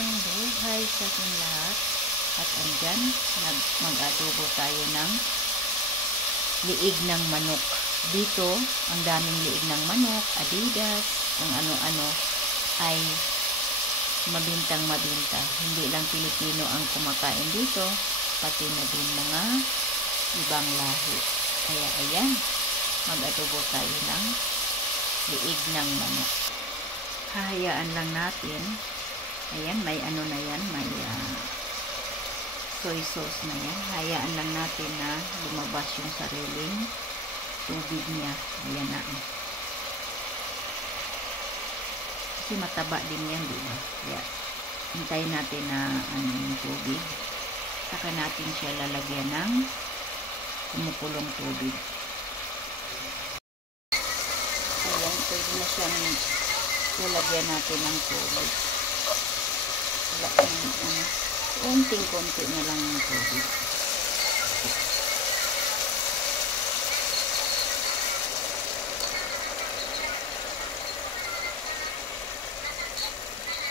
Magandang buhay sa ating lahat. At andyan, mag-adobo tayo ng liig ng manok. Dito, ang daming liig ng manok, Adidas, kung ano-ano ay mabintang-mabinta. Hindi lang Pilipino ang kumakain dito, pati na din mga ibang lahi. Kaya ayan, mag-adobo tayo ng liig ng manok. Hahayaan lang natin. Ayan, may ano na yan, may soy sauce na yan. Hayaan lang natin na lumabas yung sariling tubig niya. Ayan na. Kasi mataba din yan, diba? Kaya, hintayin natin na yung tubig. Saka natin siya lalagyan ng kumukulong tubig. Ayan, pwede na siyang lalagyan natin ng tubig. Unting-konti na lang ng tubig.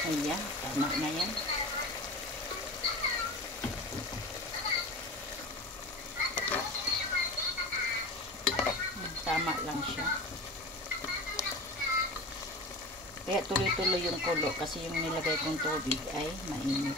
Ayan, tama na yan. Tama lang siya. Kaya tuloy-tuloy yung kulo kasi yung nilagay kong tubig ay mainit.